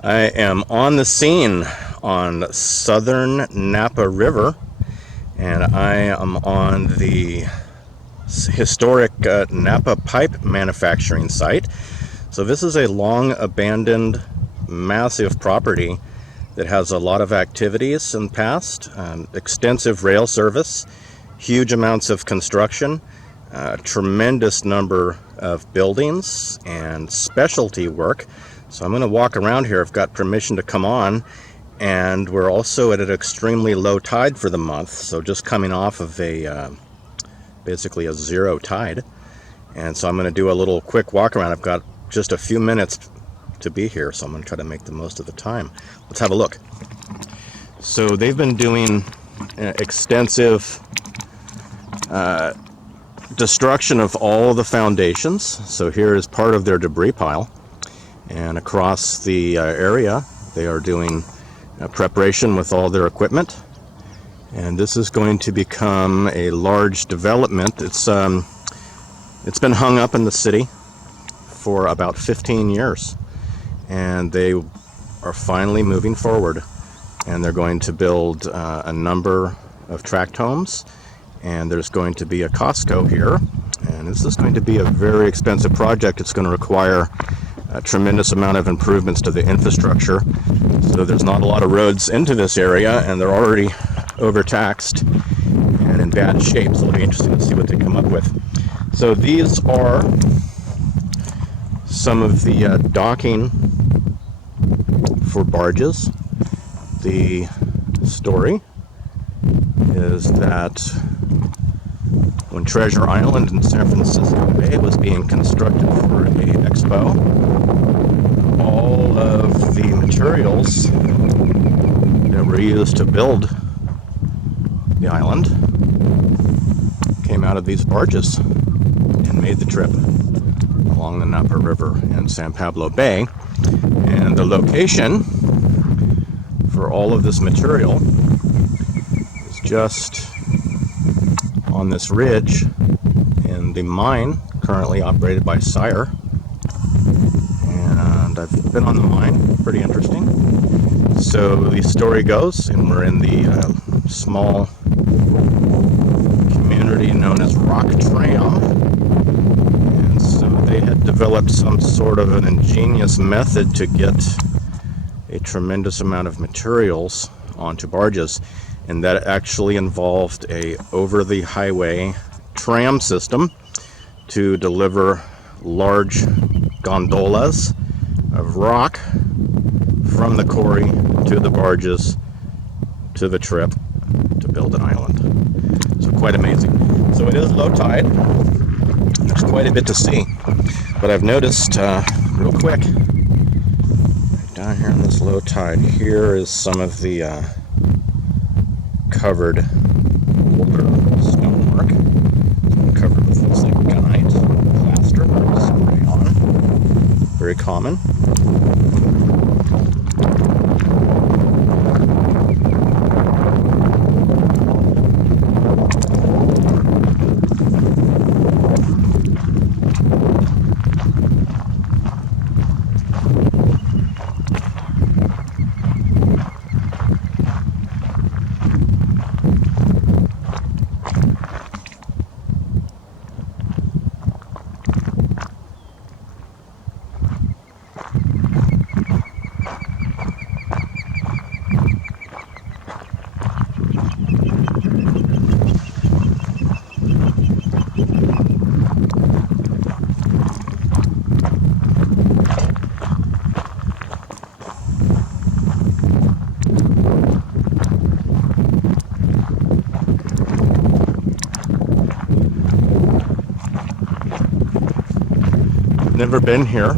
I am on the scene on southern Napa River, and I am on the historic Napa pipe manufacturing site. So this is a long abandoned, massive property that has a lot of activities in the past, extensive rail service, huge amounts of construction, tremendous number of buildings and specialty work. So I'm going to walk around here. I've got permission to come on, and we're also at an extremely low tide for the month, so just coming off of basically a zero tide. And so I'm going to do a little quick walk around. I've got just a few minutes to be here, so I'm going to try to make the most of the time. Let's have a look. So they've been doing extensive destruction of all the foundations. So here is part of their debris pile, and across the area they are doing preparation with all their equipment, and this is going to become a large development. It's been hung up in the city for about 15 years, and they are finally moving forward, and they're going to build a number of tract homes, and there's going to be a Costco here, and this is going to be a very expensive project. It's going to require a tremendous amount of improvements to the infrastructure. So there's not a lot of roads into this area, and they're already overtaxed and in bad shape, so it'll be interesting to see what they come up with. So these are some of the docking for barges. The story is that when Treasure Island in San Francisco Bay was being constructed for a expo, all of the materials that were used to build the island came out of these barges and made the trip along the Napa River in San Pablo Bay. And the location for all of this material is just on this ridge in the mine currently operated by Sire. And I've been on the mine, pretty interesting. So the story goes, and we're in the small community known as Rock Tram. And so they had developed some sort of an ingenious method to get a tremendous amount of materials onto barges, and that actually involved a over-the-highway tram system to deliver large gondolas of rock from the quarry to the barges to the trip to build an island. So quite amazing. So it is low tide. There's quite a bit to see, but I've noticed real quick, down here in this low tide, here is some of the covered older stonework. Covered with, looks like granite, plaster, spray on. Very common. Never been here.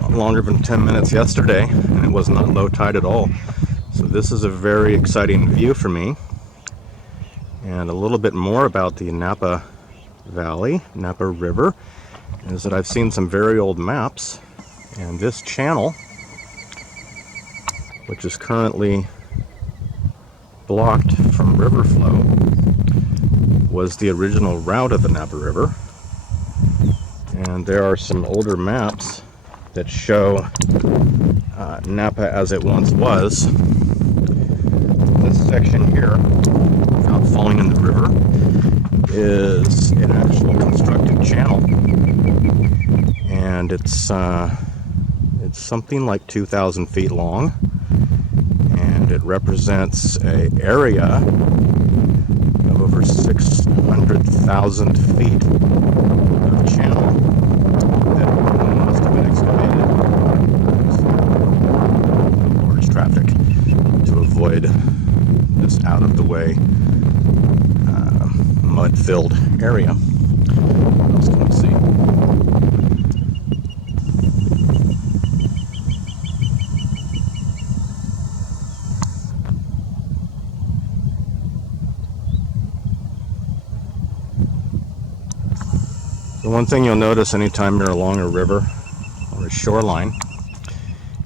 Not longer than 10 minutes yesterday, and it was not low tide at all. So this is a very exciting view for me. And a little bit more about the Napa Valley, Napa River, is that I've seen some very old maps, and this channel, which is currently blocked from river flow, was the original route of the Napa River. And there are some older maps that show Napa as it once was. This section here, without falling in the river, is an actual constructed channel, and it's something like 2,000 feet long, and it represents an area of over 600,000 feet of channel that must have been excavated for large traffic to avoid this out-of-the-way mud-filled area. What else can we see? The one thing you'll notice anytime you're along a river or a shoreline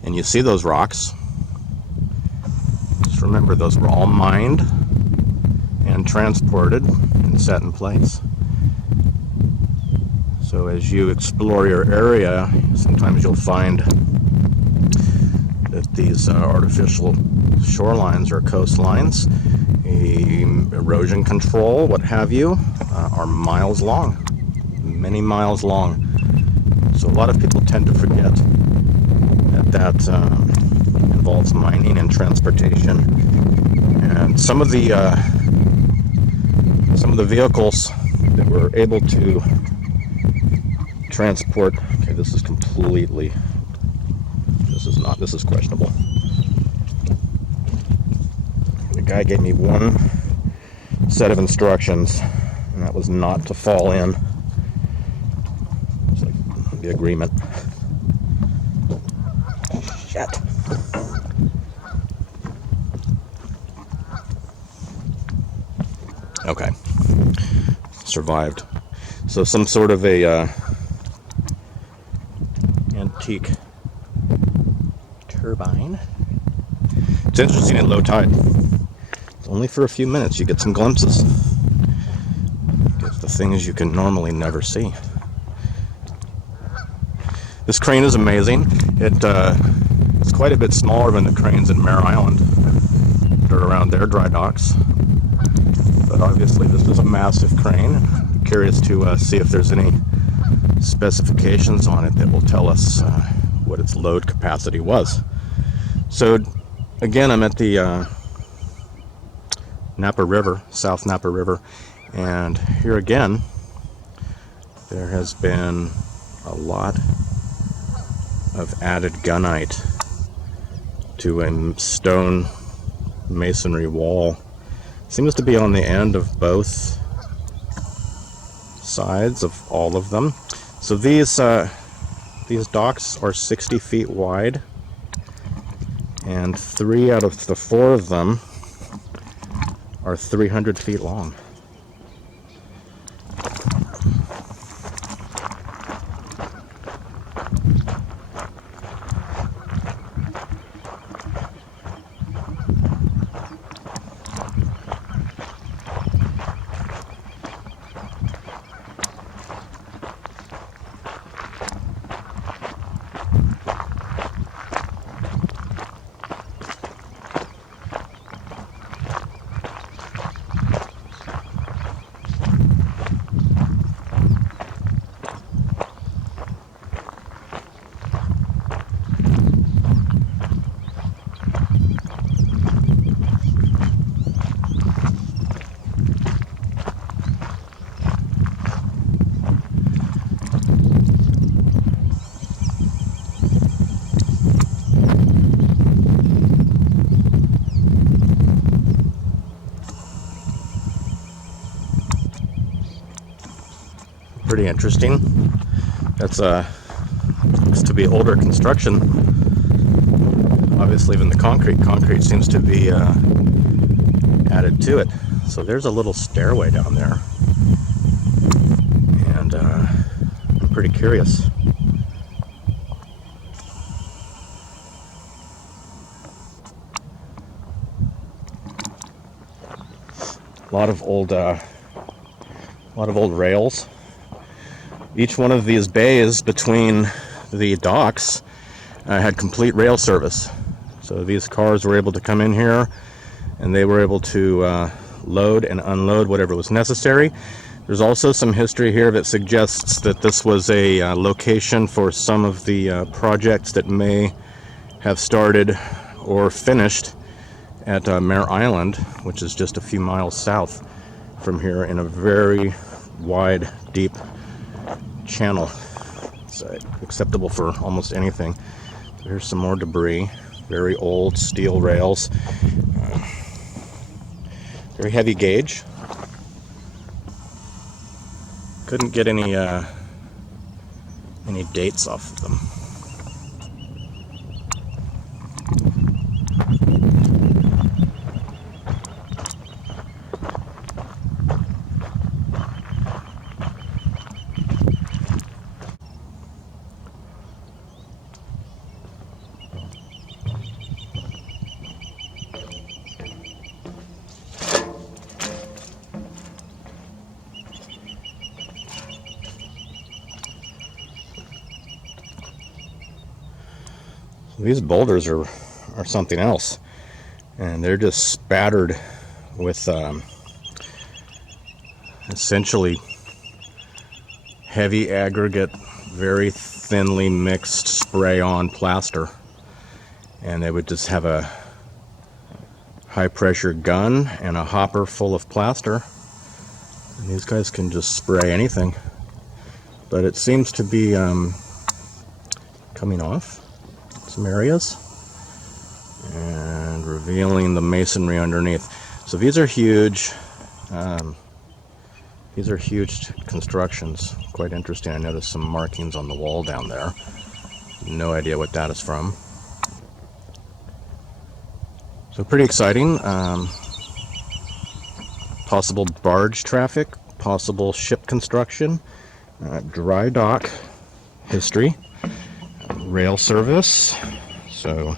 and you see those rocks, just remember those were all mined and transported and set in place. So as you explore your area, sometimes you'll find that these artificial shorelines or coastlines, erosion control, what have you, are miles long. Many miles long. So a lot of people tend to forget that involves mining and transportation. And some of the vehicles that were able to transport. Okay, this is questionable. The guy gave me one set of instructions, and that was not to fall in. The agreement. Shit. Okay. Survived. So some sort of a antique turbine. It's interesting at low tide. It's only for a few minutes you get some glimpses. Get the things you can normally never see. This crane is amazing. It's quite a bit smaller than the cranes in Mare Island that are around their dry docks. But obviously this is a massive crane. I'm curious to see if there's any specifications on it that will tell us what its load capacity was. So again, I'm at the Napa River, South Napa River, and here again there has been a lot of added gunite to a stone masonry wall. Seems to be on the end of both sides of all of them. So these docks are 60 feet wide, and 3 out of the 4 of them are 300 feet long. Pretty interesting. That's looks to be older construction. Obviously, even the concrete seems to be added to it. So there's a little stairway down there, and I'm pretty curious. A lot of old rails. Each one of these bays between the docks had complete rail service. So these cars were able to come in here and they were able to load and unload whatever was necessary. There's also some history here that suggests that this was a location for some of the projects that may have started or finished at Mare Island, which is just a few miles south from here in a very wide, deep channel. It's acceptable for almost anything. Here's some more debris. Very old steel rails. Very heavy gauge. Couldn't get any dates off of them. These boulders are something else, and they're just spattered with essentially heavy aggregate, very thinly mixed spray-on plaster, and they would just have a high-pressure gun and a hopper full of plaster, and these guys can just spray anything, but it seems to be coming off some areas and revealing the masonry underneath. So these are huge. These are huge constructions. Quite interesting. I noticed some markings on the wall down there. No idea what that is from. So pretty exciting. Possible barge traffic, possible ship construction, dry dock history. Rail service. So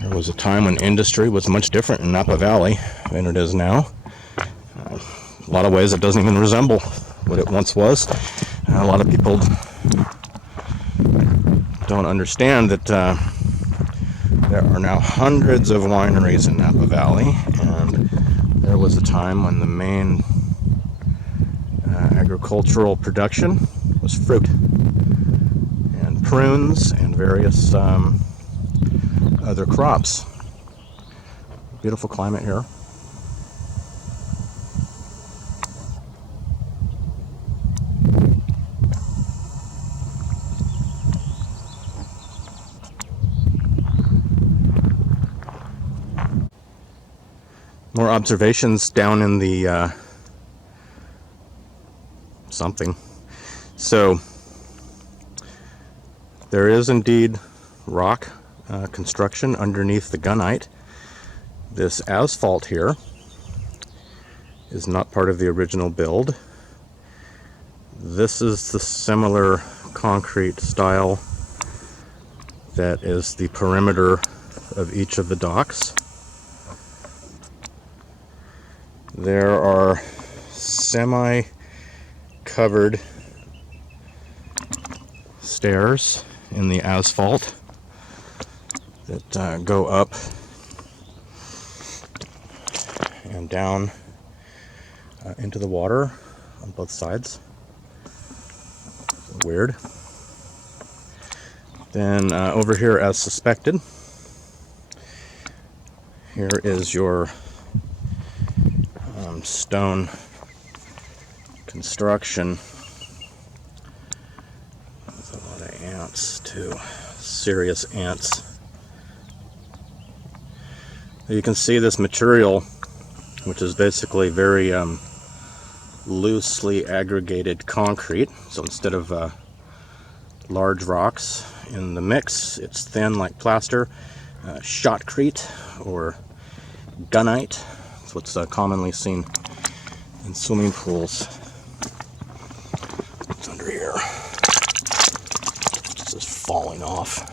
there was a time when industry was much different in Napa Valley than it is now. A lot of ways it doesn't even resemble what it once was. A lot of people don't understand that there are now hundreds of wineries in Napa Valley, and there was a time when the main agricultural production was fruit, prunes, and various other crops. Beautiful climate here. More observations down in the something. So there is indeed rock construction underneath the gunite. This asphalt here is not part of the original build. This is the similar concrete style that is the perimeter of each of the docks. There are semi-covered stairs in the asphalt that go up and down into the water on both sides. Weird. Then over here, as suspected, here is your stone construction. There's a lot of ants too, serious ants. You can see this material, which is basically very loosely aggregated concrete. So instead of large rocks in the mix, it's thin like plaster. Shotcrete or gunite. That's what's commonly seen in swimming pools. It's under here. It's just falling off.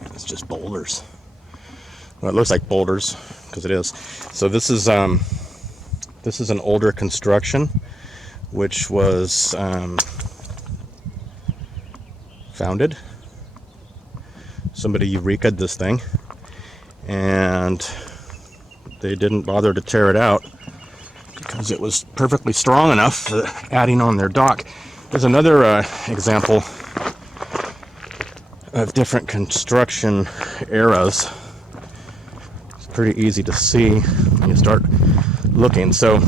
And it's just boulders. Well, it looks like boulders because it is. So this is an older construction, which was founded. Somebody Eureka'd this thing, and they didn't bother to tear it out because it was perfectly strong enough for adding on their dock. There's another example of different construction eras. It's pretty easy to see when you start looking. So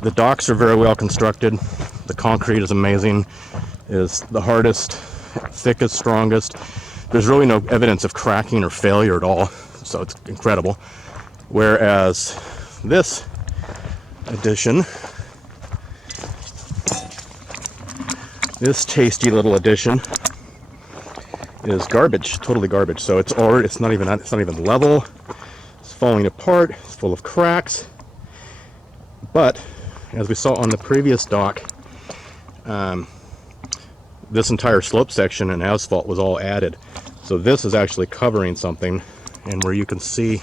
the docks are very well constructed. The concrete is amazing. Is the hardest, thickest, strongest. There's really no evidence of cracking or failure at all, so it's incredible. Whereas this addition, this tasty little addition, is garbage, totally garbage. So it's not even level. It's falling apart. It's full of cracks. But as we saw on the previous dock, this entire slope section and asphalt was all added. So this is actually covering something, and where you can see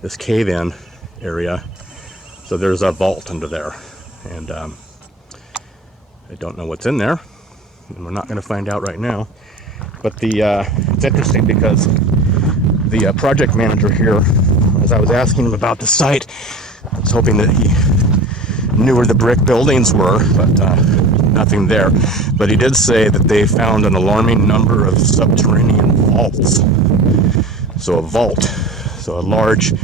this cave-in area. So there's a vault under there, and I don't know what's in there, and we're not going to find out right now. But it's interesting because the project manager here, as I was asking him about the site, I was hoping that he knew where the brick buildings were, but nothing there. But he did say that they found an alarming number of subterranean vaults. So a vault, so a large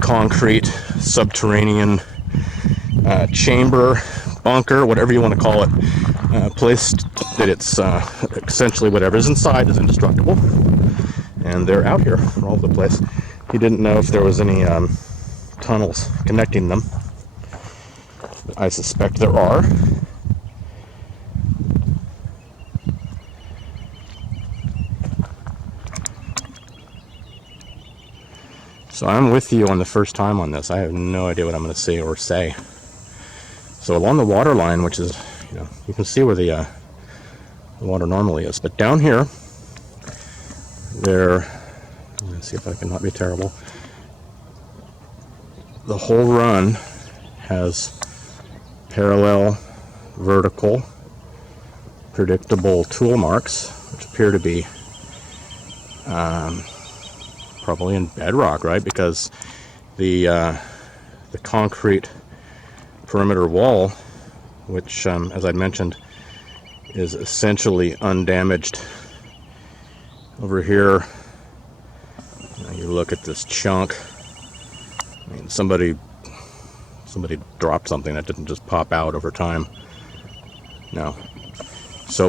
concrete subterranean chamber, bunker, whatever you want to call it, place that it's essentially whatever's inside is indestructible, and they're out here all over the place. He didn't know if there was any tunnels connecting them. I suspect there are. So I'm with you on the first time on this. I have no idea what I'm going to see or say. So along the water line, which is, you can see where the water normally is. But down here, let's see if I can not be terrible. The whole run has parallel, vertical, predictable tool marks, which appear to be probably in bedrock, right? Because the concrete perimeter wall, which, as I mentioned, is essentially undamaged. Over here, you look at this chunk. I mean, somebody dropped something that didn't just pop out over time. No. So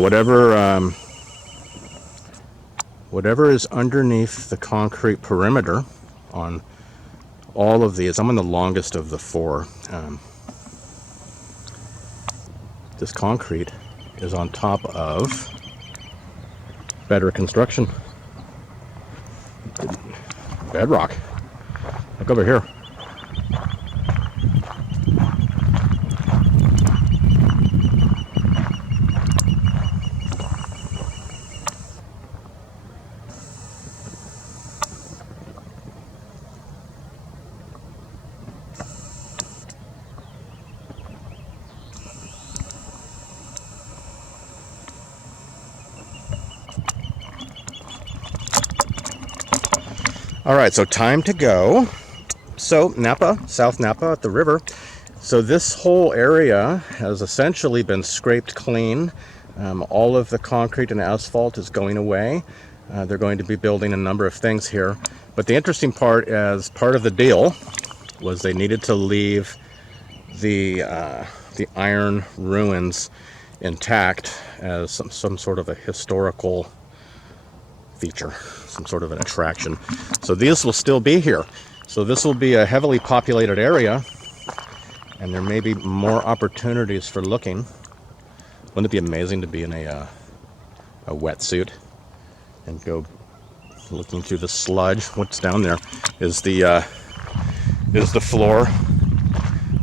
whatever is underneath the concrete perimeter on all of these, I'm on the longest of the four. This concrete is on top of better construction. Bedrock. Look over here. All right, so time to go. So Napa, South Napa at the river. So this whole area has essentially been scraped clean. All of the concrete and asphalt is going away. They're going to be building a number of things here. But the interesting part, as part of the deal, was they needed to leave the iron ruins intact as some sort of a historical feature, some sort of an attraction. So these will still be here. So this will be a heavily populated area, and there may be more opportunities for looking. Wouldn't it be amazing to be in a wetsuit and go looking through the sludge? What's down there is the floor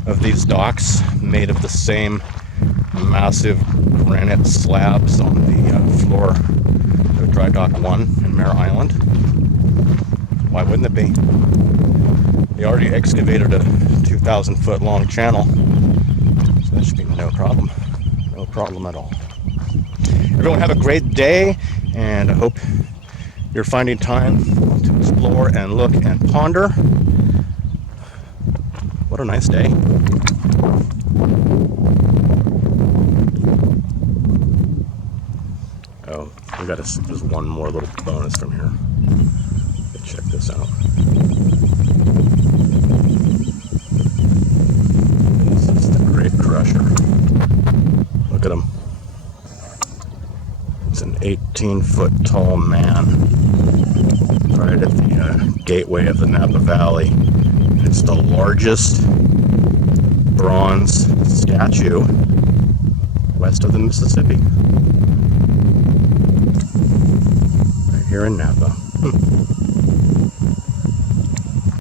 of these docks, made of the same massive granite slabs on the floor of Dry Dock 1 in Mare Island. Why wouldn't it be? They already excavated a 2,000 foot long channel, so that should be no problem. No problem at all. Everyone have a great day, and I hope you're finding time to explore and look and ponder. What a nice day. Oh, we got just one more little bonus from here. Let's check this out. This is the Great Crusher. Look at him. It's an 18-foot tall man right at the gateway of the Napa Valley. It's the largest bronze statue west of the Mississippi. Right here in Napa.